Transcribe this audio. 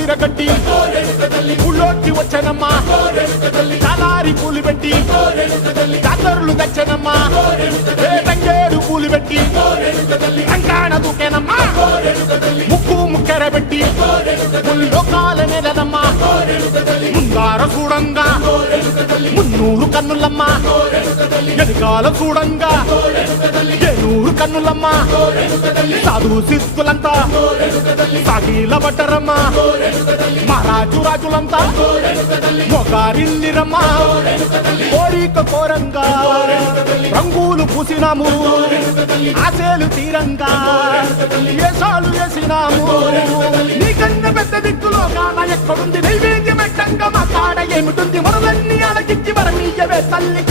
విరగట్టి ఊళ్ళోకి వచ్చనమ్మా చాలారి పూలు పెట్టి జాతరులు తెచ్చనమ్మా తంగేడు పూలు పెట్టి రంగాణ దూకేనమ్మా ముక్కు ముక్కెర పెట్టి ముల్లోకాల నెలనమ్మా ముందార చూడంగా మున్నూరు కన్నులమ్మా ఎనకాల చూడంగా ఏనూరు కన్నులమ్మా సాధు సిద్ధులంతా సాగిల పట్టరమ్మా మహారాజు రాజులంతా మొగారిల్లిరమ్మా కోరిక కోరంగా రంగులు పూసినాము ఆశలు తీరంగా ఏసాలు వేసినాము నీకన్నా పెద్ద దిక్కులో కాన ఎక్కడుంది నైవేద్యం పెట్టంగా మా కాడ ఏమిటుంది మనలన్నీ అలకించి మరమీయవే తల్లి